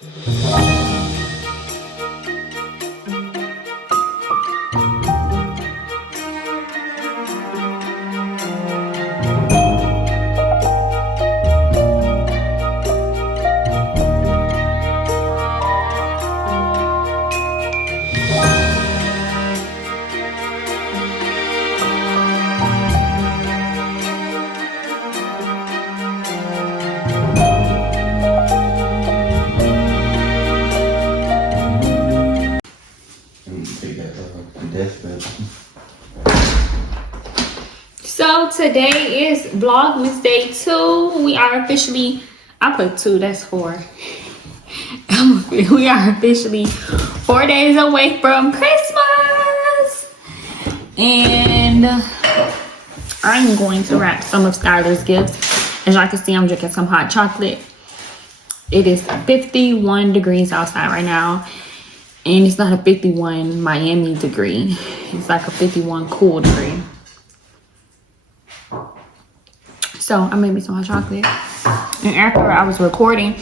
So today is Vlogmas day 2. We are officially, I put 2, that's 4. We are officially 4 days away from Christmas. And I'm going to wrap some of Skylar's gifts. As y'all can see, I'm drinking some hot chocolate. It is 51 degrees outside right now. And it's not a 51 Miami degree. It's like a 51 cool degree. So I made me some hot chocolate. And after I was recording,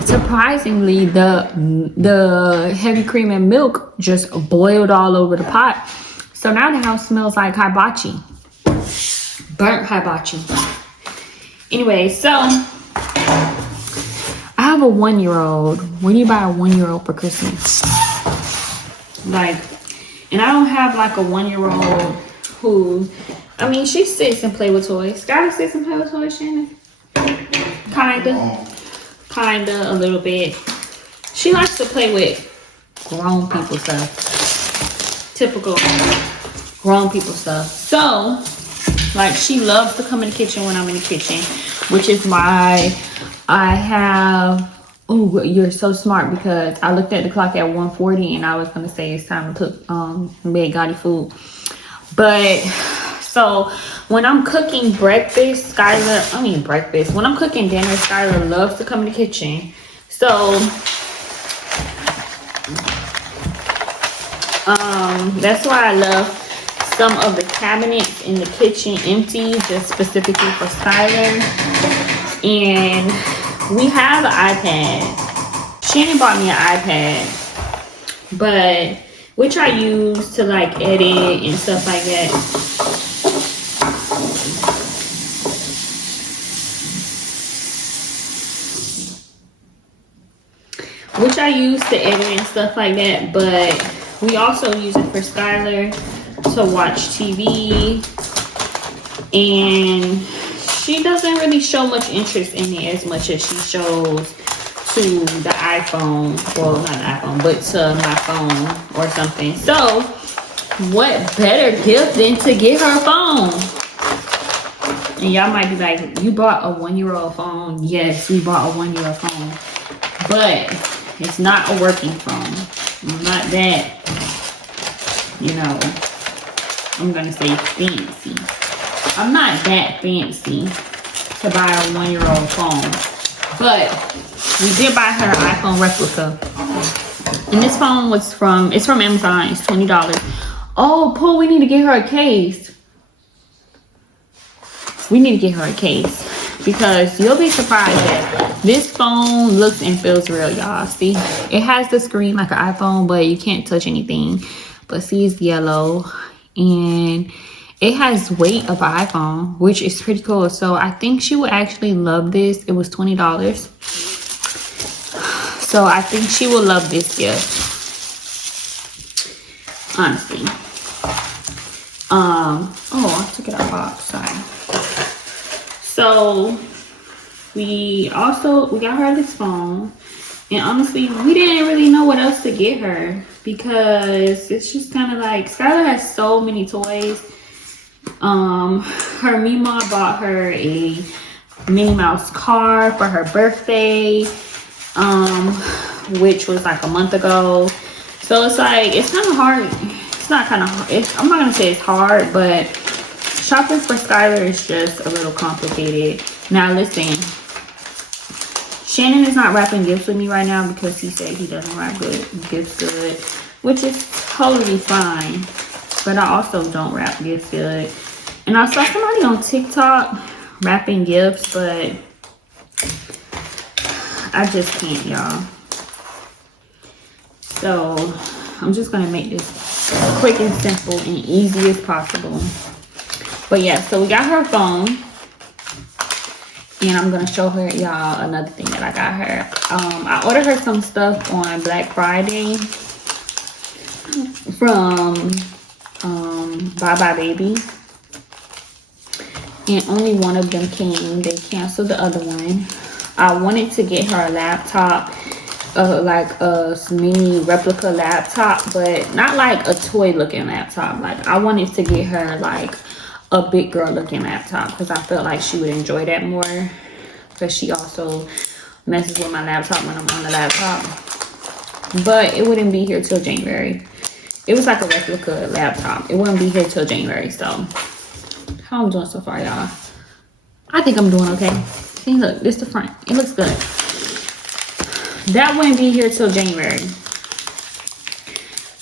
surprisingly, the heavy cream and milk just boiled all over the pot. So now the house smells like hibachi. Burnt hibachi. Anyway, so I have a 1-year-old. When do you buy a 1-year-old for Christmas? Like, and I don't have like a 1-year-old who, I mean, she sits and play with toys. Skylar sits and play with toys, Shannon? Kinda, a little bit. She likes to play with grown people stuff. Typical grown people stuff. So, like, she loves to come in the kitchen when I'm in the kitchen, which is why I have, oh, you're so smart, because I looked at the clock at 1:40 and I was going to say it's time to cook Big Gotti food. But, so, when I'm cooking breakfast, when I'm cooking dinner, Skylar loves to come in the kitchen. So, that's why I love some of the cabinets in the kitchen empty, just specifically for Skylar. And we have an iPad. Shannon bought me an iPad, but which I use to like edit and stuff like that. Which I use to edit and stuff like that, but we also use it for Skylar to watch TV, and she doesn't really show much interest in it as much as she shows to the iPhone. Well, not the iPhone, but to my phone or something. So, what better gift than to get her phone? And y'all might be like, you bought a 1-year-old phone? Yes, we bought a 1-year-old phone. But it's not a working phone. I'm not that, you know, I'm going to say fancy. I'm not that fancy to buy a 1-year-old phone. But we did buy her an iPhone replica. And this phone was it's from Amazon. It's $20. Oh, Paul, we need to get her a case. We need to get her a case. Because you'll be surprised that this phone looks and feels real, y'all. See, it has the screen like an iPhone, but you can't touch anything. But see, it's yellow. And it has weight of an iPhone, which is pretty cool. So I think she would actually love this. It was $20. So I think she will love this gift. Honestly. Oh, I took it out of the box. Sorry. So we got her this phone, and honestly we didn't really know what else to get her, because it's just kind of like Skylar has so many toys. Her Mima bought her a Minnie Mouse car for her birthday, which was like a month ago. So it's like, it's kind of hard. It's not kind of, I'm not gonna say it's hard, but shopping for Skylar is just a little complicated. Now listen, Shannon is not wrapping gifts with me right now because he said he doesn't wrap gifts good, which is totally fine. But I also don't wrap gifts good. And I saw somebody on TikTok wrapping gifts, but I just can't, y'all. So I'm just gonna make this quick and simple and easy as possible. But yeah, so we got her phone, and I'm gonna show her y'all another thing that I got her. I ordered her some stuff on Black Friday from Bye Bye Baby, and only one of them came. They canceled the other one. I wanted to get her a laptop, like a mini replica laptop, but not like a toy looking laptop. Like I wanted to get her like a big girl looking laptop, because I felt like she would enjoy that more, because she also messes with my laptop when I'm on the laptop. But it wouldn't be here till January. It was like a replica laptop. It wouldn't be here till January. So how I'm doing so far, y'all? I think I'm doing okay. See, look, this the front. It looks good. That wouldn't be here till January.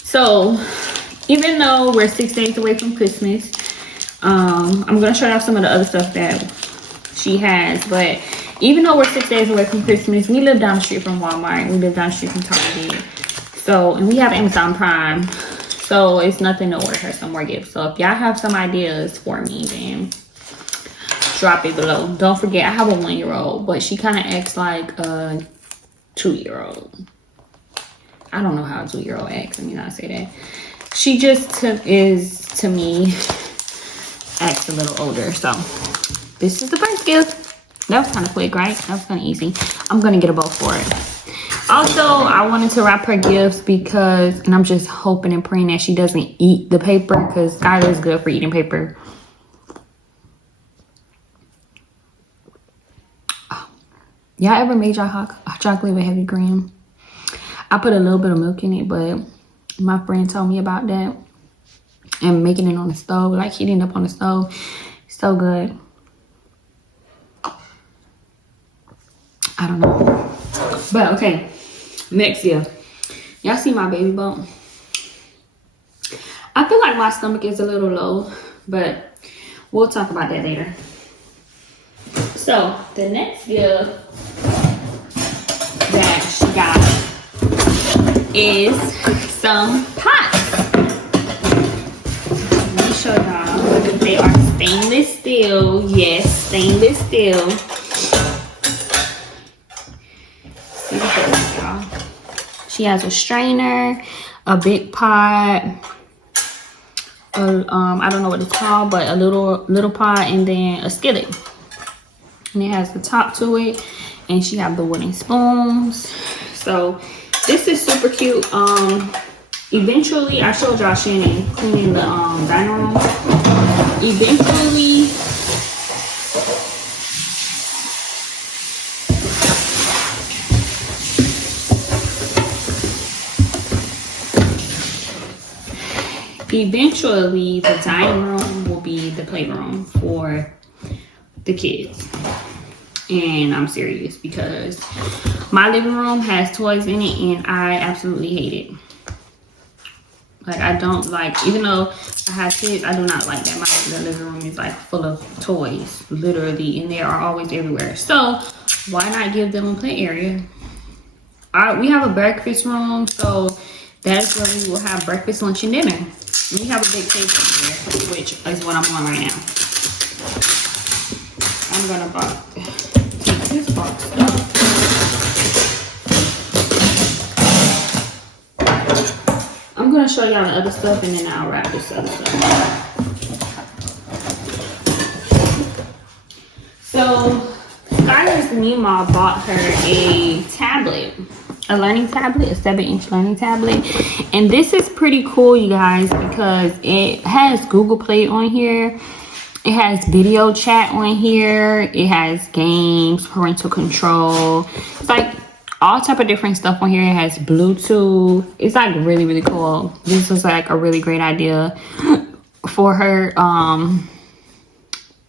So even though we're 6 days away from Christmas, I'm gonna show y'all some of the other stuff that she has. But even though we're 6 days away from Christmas, we live down the street from Walmart. We live down the street from Target. So, and we have Amazon Prime. So it's nothing to order her some more gifts. So if y'all have some ideas for me, then drop it below. Don't forget, I have a 1-year-old, but she kind of acts like a 2-year-old. I don't know how a 2-year-old acts. I mean, I say that. She just is, to me, acts a little older. So this is the first gift. That was kind of quick, right? That was kind of easy. I'm gonna get a bow for it. Also, I wanted to wrap her gifts because, and I'm just hoping and praying that she doesn't eat the paper, because Skylar is good for eating paper. Y'all ever made y'all hot chocolate with heavy cream? I put a little bit of milk in it, but my friend told me about that. And making it on the stove, like heating up on the stove. So good. I don't know. But okay, next gift. Y'all see my baby bump? I feel like my stomach is a little low, but we'll talk about that later. So the next gift that she got is some pots. Let me show y'all. They are stainless steel. Yes, stainless steel. See the picture, y'all. She has a strainer, a big pot, I don't know what it's called, but a little pot, and then a skillet. And it has the top to it, and she have the wooden spoons. So this is super cute. Eventually, I showed y'all Shannon cleaning the dining room. Eventually, the dining room will be the playroom for the kids. And I'm serious, because my living room has toys in it and I absolutely hate it. Like, I don't like, even though I have kids, I do not like that. The living room is like full of toys, literally, and they are always everywhere. So why not give them a play area? We have a breakfast room, so that's where we will have breakfast, lunch, and dinner. We have a big table here, which is what I'm on right now. I'm gonna take this box up. I'm gonna show y'all the other stuff, and then I'll wrap this other stuff. So Skylar's Mima bought her a tablet. A learning tablet, a 7-inch learning tablet. And this is pretty cool, you guys, because it has Google Play on here. It has video chat on here. It has games, parental control. It's like all type of different stuff on here. It has Bluetooth. It's like really, really cool. This was like a really great idea for her.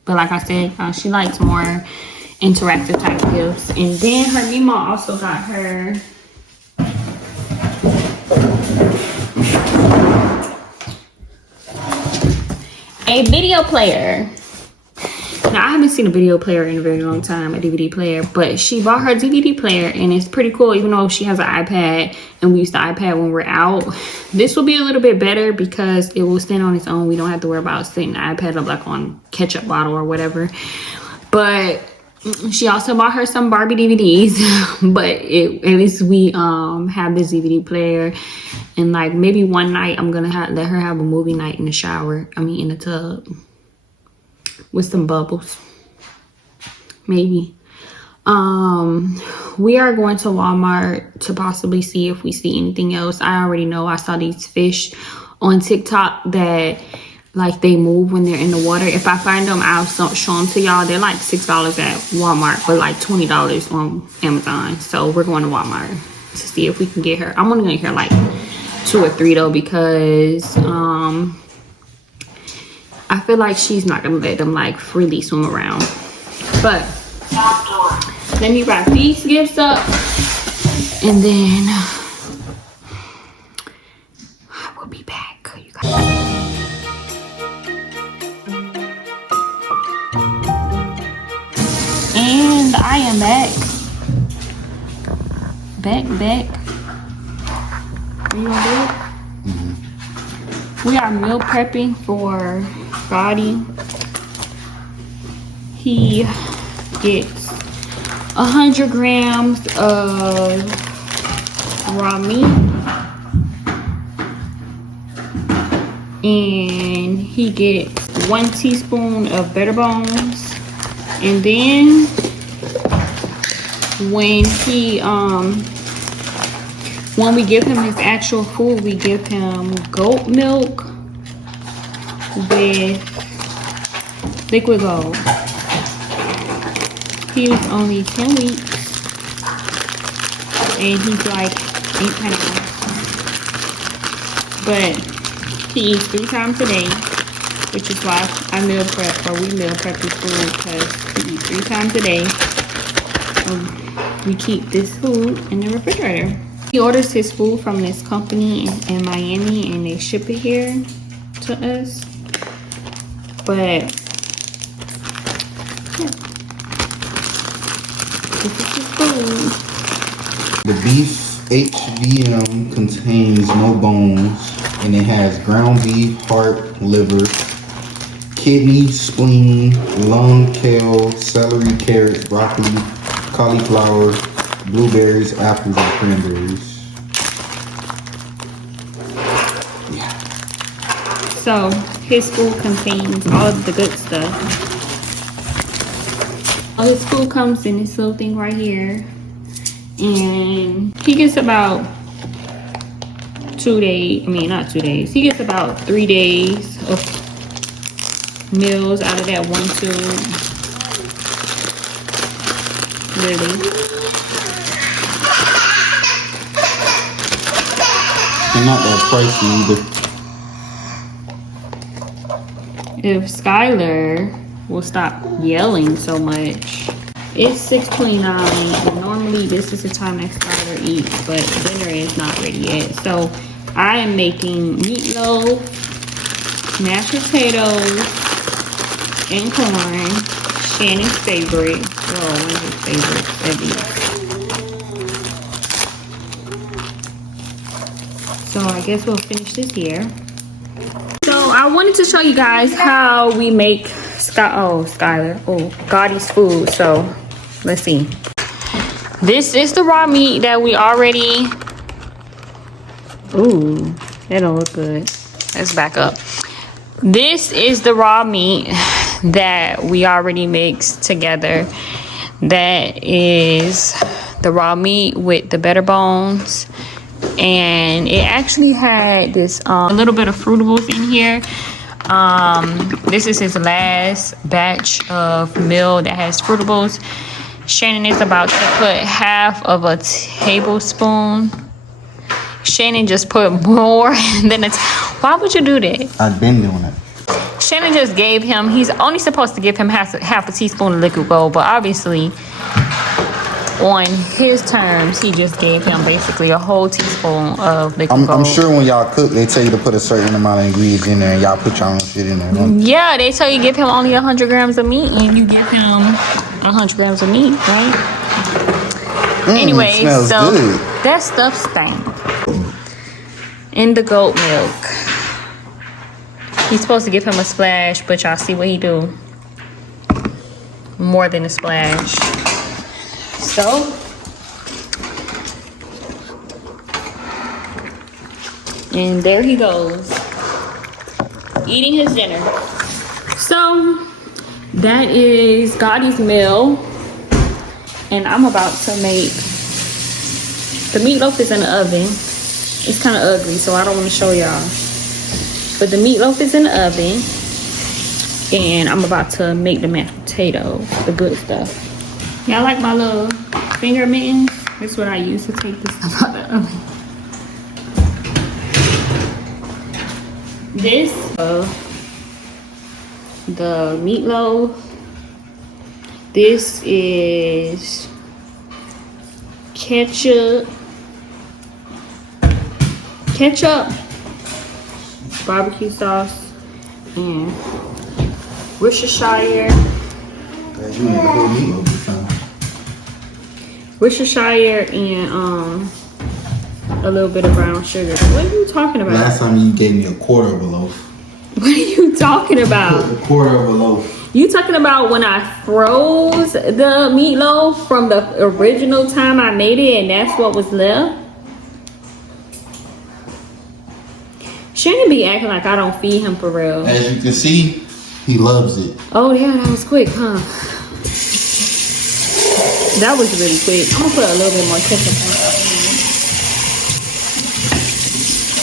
But like I said, she likes more interactive type gifts. And then her Mima also got her a video player. Now I haven't seen a video player in a very long time, a DVD player, but she bought her DVD player and it's pretty cool. Even though she has an iPad and we use the iPad when we're out, this will be a little bit better because it will stand on its own. We don't have to worry about setting the iPad up like on ketchup bottle or whatever. But she also bought her some Barbie DVDs, but at least we have this DVD player. And like maybe one night I'm gonna let her have a movie night in the shower. I mean in the tub with some bubbles. Maybe. We are going to Walmart to possibly see if we see anything else. I already know I saw these fish on TikTok that like they move when they're in the water. If I find them, I'll show them to y'all. They're like $6 at Walmart, but like $20 on Amazon. So we're going to Walmart to see if we can get her. I'm only gonna get her like 2 or 3 though, because I feel like she's not gonna let them like freely swim around. But let me wrap these gifts up and then I will be back. You guys. And I am back. Back. Are you gonna do it? Mm-hmm. We are meal prepping for Gotti. He gets 100 grams of raw meat. And he gets 1 teaspoon of butter bones. And then when we give him his actual food, we give him goat milk with liquid gold. He was only 10 weeks and he's like 8 pounds. But he eats 3 times a day, which is why we meal prep his food, because he eats 3 times a day. We keep this food in the refrigerator. He orders his food from this company in Miami and they ship it here to us. But yeah. This is his food. The beef HVM contains no bones and it has ground beef, heart, liver, kidney, spleen, lung, kale, celery, carrots, broccoli, cauliflower, blueberries, apples, and cranberries. Yeah. So his food contains all of the good stuff. All his food comes in this little thing right here. And he gets about 2 days, not 2 days. He gets about 3 days of meals out of that one tube. Really. And not that pricey either. If Skylar will stop yelling so much. It's 6:29 and normally this is the time that Skylar eats, but dinner is not ready yet. So I am making meatloaf, mashed potatoes, and corn. Shannon's favorite. Well, one of his favorites at least. So I guess we'll finish this here. So I wanted to show you guys how we make Gotti's food. So let's see. This is the raw meat that we already. Ooh, that don't look good. Let's back up. This is the raw meat that we already mixed together. That is the raw meat with the better bones. And it actually had this a little bit of fruitables in here. This is his last batch of meal that has fruitables. Shannon is about to put half of a tablespoon. Shannon just put more than why would you do that? I've been doing it. Shannon just gave him, he's only supposed to give him half a teaspoon of liquid gold, but obviously on his terms, he just gave him basically a whole teaspoon of liquid I'm gold. sure when y'all cook, they tell you to put a certain amount of ingredients in there, and y'all put your own shit in there. Yeah, they tell you give him only 100 grams of meat, and you give him 100 grams of meat, right? Anyway, smells so good. that stuff stank. In the goat milk. He's supposed to give him a splash, but y'all see what he do. More than a splash. So, and there he goes, eating his dinner. So, that is Gotti's meal. And I'm about to make, the meatloaf is in the oven. It's kind of ugly, so I don't want to show y'all. But the meatloaf is in the oven. And I'm about to make the mashed potatoes, the good stuff. Y'all like my little finger mittens? This is what I use to take this stuff out of the oven. This, the meatloaf. This is ketchup, barbecue sauce, and Worcestershire and a little bit of brown sugar. What are you talking about? Last time you gave me a quarter of a loaf. What are you talking about? A quarter of a loaf. You talking about when I froze the meatloaf from the original time I made it, and that's what was left? Shannon be acting like I don't feed him for real. As you can see, he loves it. Oh yeah, that was quick, huh? That was really quick. I'm gonna put a little bit more ketchup on it.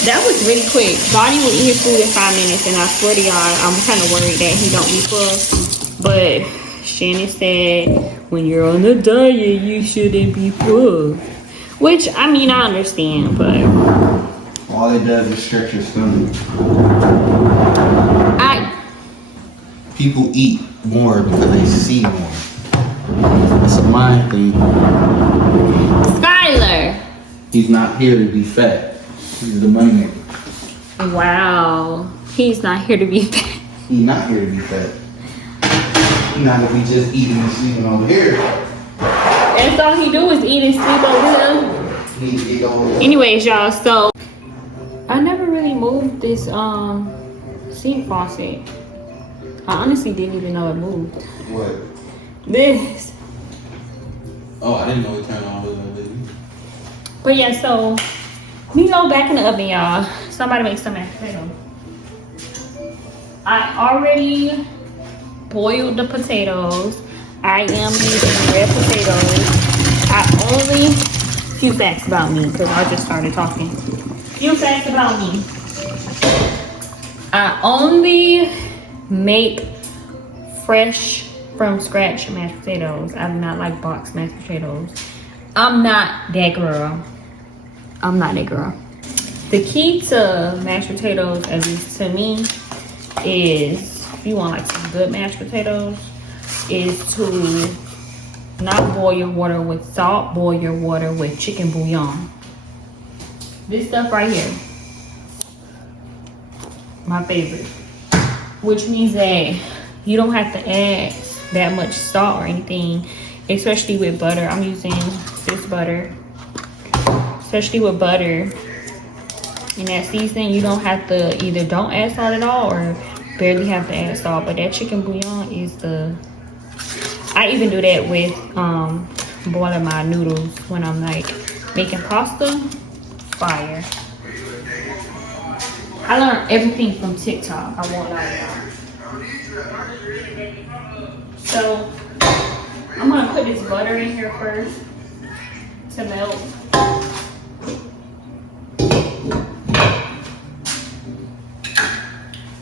That was really quick. Gotti will eat his food in 5 minutes, and I swear to y'all, I'm kind of worried that he don't be full. But Shannon said, when you're on a diet, you shouldn't be full. Which, I mean, I understand, but all it does is stretch your stomach. People eat more because they see more. It's a mind thing. Skylar. He's not here to be fat. He's the money maker. Wow. He's not here to be fat. He's not here to be fat. He's not gonna be just eating and sleeping over here. That's all he do is eat and sleep over here. Anyways, y'all, so I never really moved this sink faucet. I honestly didn't even know it moved. What? This. Oh, I didn't know it turned on with that baby. But yeah, so meatloaf back in the oven, y'all. Somebody make some mashed potatoes. I already boiled the potatoes. I am using red potatoes. Few facts about me, because I just started talking. Few facts about me. I only make fresh from scratch mashed potatoes. I do not like boxed mashed potatoes. I'm not that girl. The key to mashed potatoes, at least to me, is if you want like some good mashed potatoes, is to not boil your water with salt, boil your water with chicken bouillon. This stuff right here, my favorite. Which means that you don't have to add that much salt or anything, especially with butter. I'm using this butter. Especially with butter and that seasoning, you don't have to don't add salt at all or barely have to add salt. But that chicken bouillon is I even do that with boiling my noodles when I'm like making pasta. Fire. I learned everything from TikTok. I won't lie. So I'm gonna put this butter in here first to melt.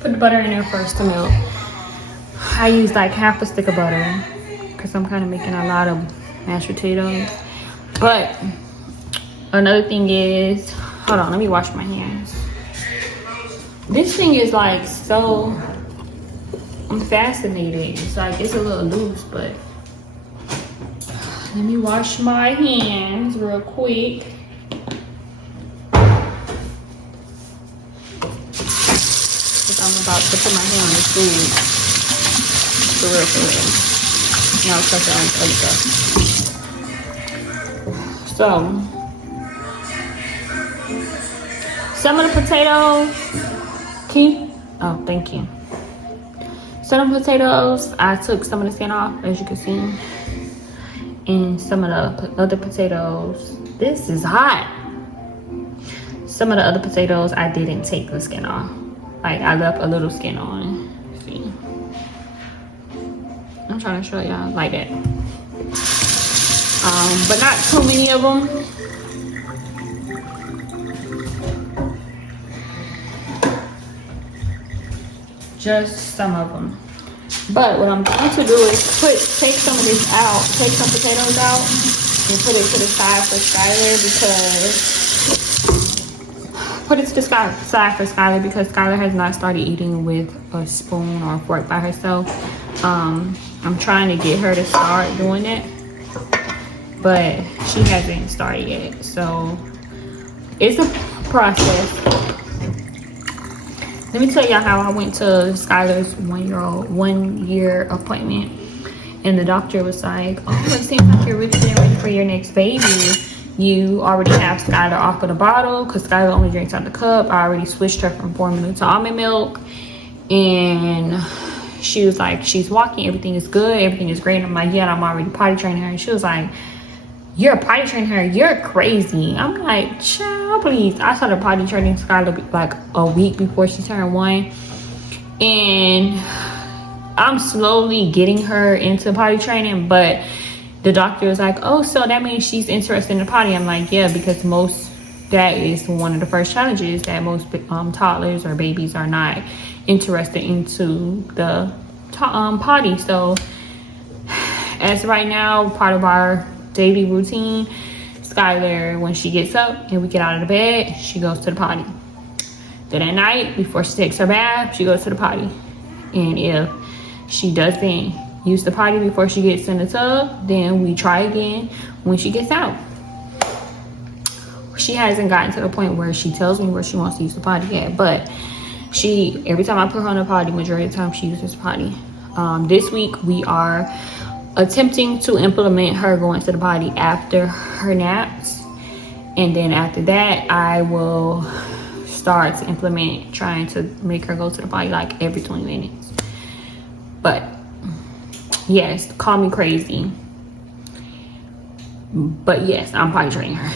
Put the butter in there first to melt. I use like half a stick of butter because I'm kind of making a lot of mashed potatoes. But another thing is, hold on, let me wash my hands. This thing is like so, I'm fascinated. It's like, it's a little loose, but Let me wash my hands real quick. Because I'm about to put my hand on the food. For real, for real. Now touch it on other stuff. So, some of the potatoes, oh, thank you. Some of the potatoes, I took some of the skin off, as you can see. And some of the other potatoes, this is hot. Some of the other potatoes, I didn't take the skin off. Like, I left a little skin on. See? I'm trying to show y'all like that. But not too many of them. Just some of them. But what I'm going to do is take some of this out, take some potatoes out, and put it to the side for Skylar because Skylar has not started eating with a spoon or a fork by herself. I'm trying to get her to start doing it, but she hasn't started yet. So it's a process. Let me tell y'all how I went to Skylar's 1 year appointment, and the doctor was like, "Oh, it seems like you're really getting ready for your next baby. You already have Skylar off of the bottle because Skylar only drinks out the cup. I already switched her from formula to almond milk." And she was like, "She's walking, everything is good, everything is great." And I'm like, "Yeah, I'm already potty training her." And she was like, "You're potty training her? You're crazy." I'm like, "Child, please." I started potty training Skylar like a week before she turned 1. And I'm slowly getting her into potty training, but the doctor was like, "Oh, so that means she's interested in the potty." I'm like, "Yeah, because that is one of the first challenges that most toddlers or babies are not interested into the potty." So as right now, part of our daily routine, Skylar, when she gets up and we get out of the bed, she goes to the potty. Then at night, before she takes her bath, she goes to the potty. And if she doesn't use the potty before she gets in the tub, then we try again when she gets out. She hasn't gotten to the point where she tells me where she wants to use the potty yet, but every time I put her on the potty, majority of the time she uses the potty. This week we are attempting to implement her going to the potty after her naps, and then after that I will start to implement trying to make her go to the potty like every 20 minutes. But yes, call me crazy, but yes, I'm potty training her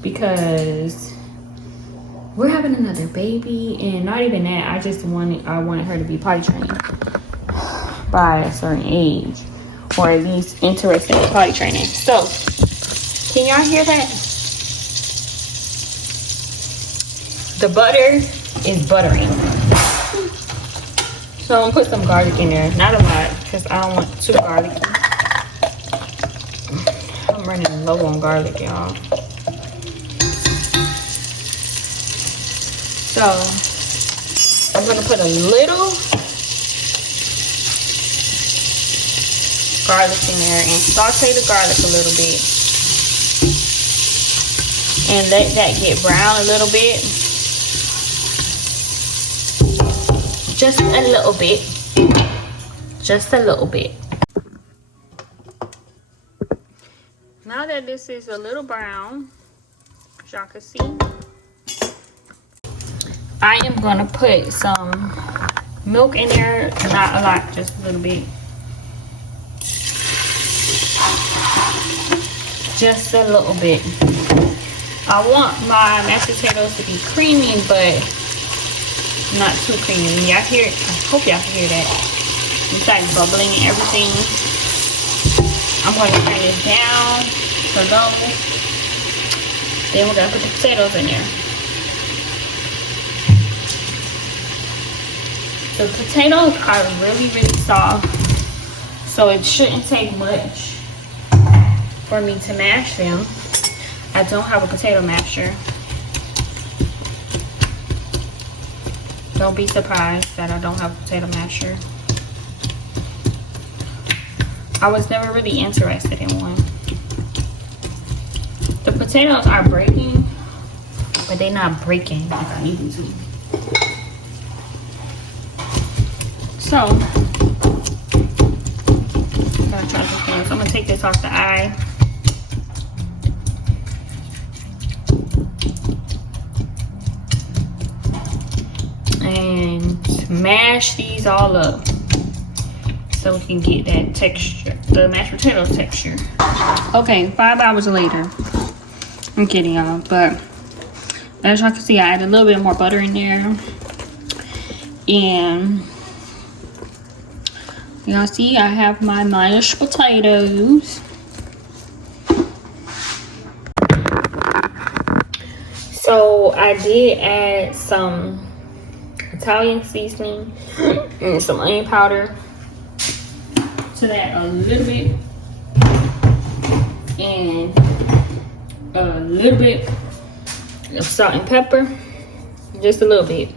because we're having another baby, and not even that, I wanted her to be potty trained by a certain age, or at least interested in potty training. So can y'all hear that? The butter is buttering. So I'm gonna put some garlic in there, not a lot because I don't want too garlicky. I'm running low on garlic, y'all. So I'm gonna put a little garlic in there and saute the garlic a little bit and let that get brown a little bit, just a little bit. Now that this is a little brown, as y'all can see, I am gonna put some milk in there, not a lot, just a little bit. Just a little bit. I want my mashed potatoes to be creamy, but not too creamy. Y'all hear it? I hope y'all can hear that. It's like bubbling and everything. I'm going to turn this down to low. Then we're going to put the potatoes in there. The potatoes are really, really soft, so it shouldn't take much for me to mash them. I don't have a potato masher. Don't be surprised that I don't have a potato masher. I was never really interested in one. The potatoes are breaking, but they're not breaking like I need them to. So, gotta try this thing. So I'm gonna take this off the eye. And mash these all up so we can get that texture, the mashed potato texture. Okay, 5 hours later. I'm kidding, y'all, but as y'all can see, I added a little bit more butter in there. And y'all see, I have my mashed potatoes. So I did add some Italian seasoning and some onion powder to that a little bit, and a little bit of salt and pepper, just a little bit.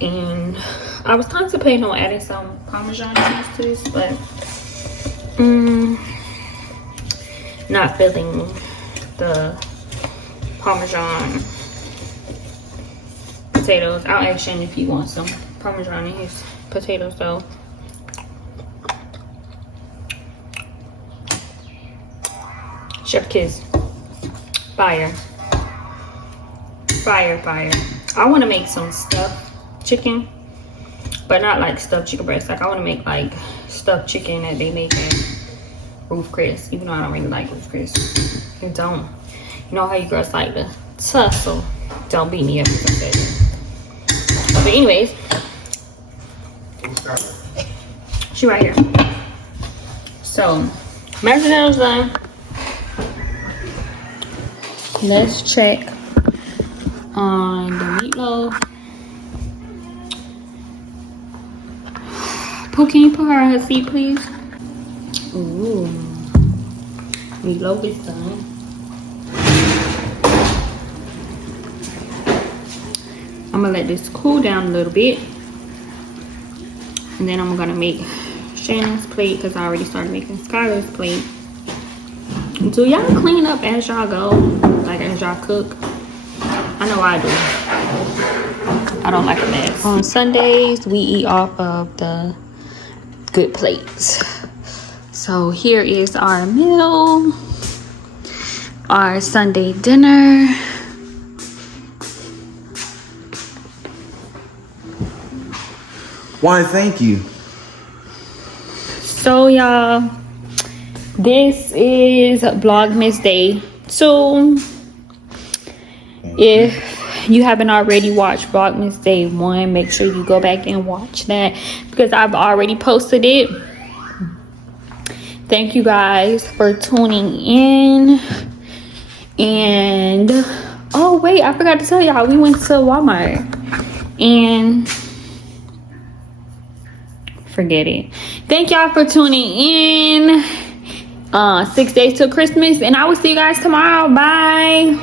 And I was contemplating on adding some Parmesan cheese to this, but not feeling the Parmesan potatoes. I'll ask Shane if he wants some Parmesan in his potatoes though. Chef kiss. Fire. Fire, fire. I want to make some stuffed chicken, but not like stuffed chicken breast. Like I want to make like stuffed chicken that they make at Ruth Chris, even though I don't really like Ruth Chris. And don't, you know how you girls like to tussle. Don't beat me up because I said it. But anyways, she right here. So mashed potatoes done. Let's check on the meatloaf. Pooh, can you put her on her seat, please? Ooh, meatloaf is done. I'm gonna let this cool down a little bit, and then I'm gonna make Shannon's plate because I already started making Skylar's plate. Do y'all clean up as y'all go, like as y'all cook? I know I do. I don't like a mess. On Sundays, we eat off of the good plates. So here is our meal, our Sunday dinner. Why, thank you. So y'all, this is Vlogmas Day 2. If you haven't already watched Vlogmas Day 1, make sure you go back and watch that because I've already posted it. Thank you guys for tuning in. And oh wait, I forgot to tell y'all, we went to Walmart and forget it. Thank y'all for tuning in. 6 days till Christmas, and I will see you guys tomorrow. Bye.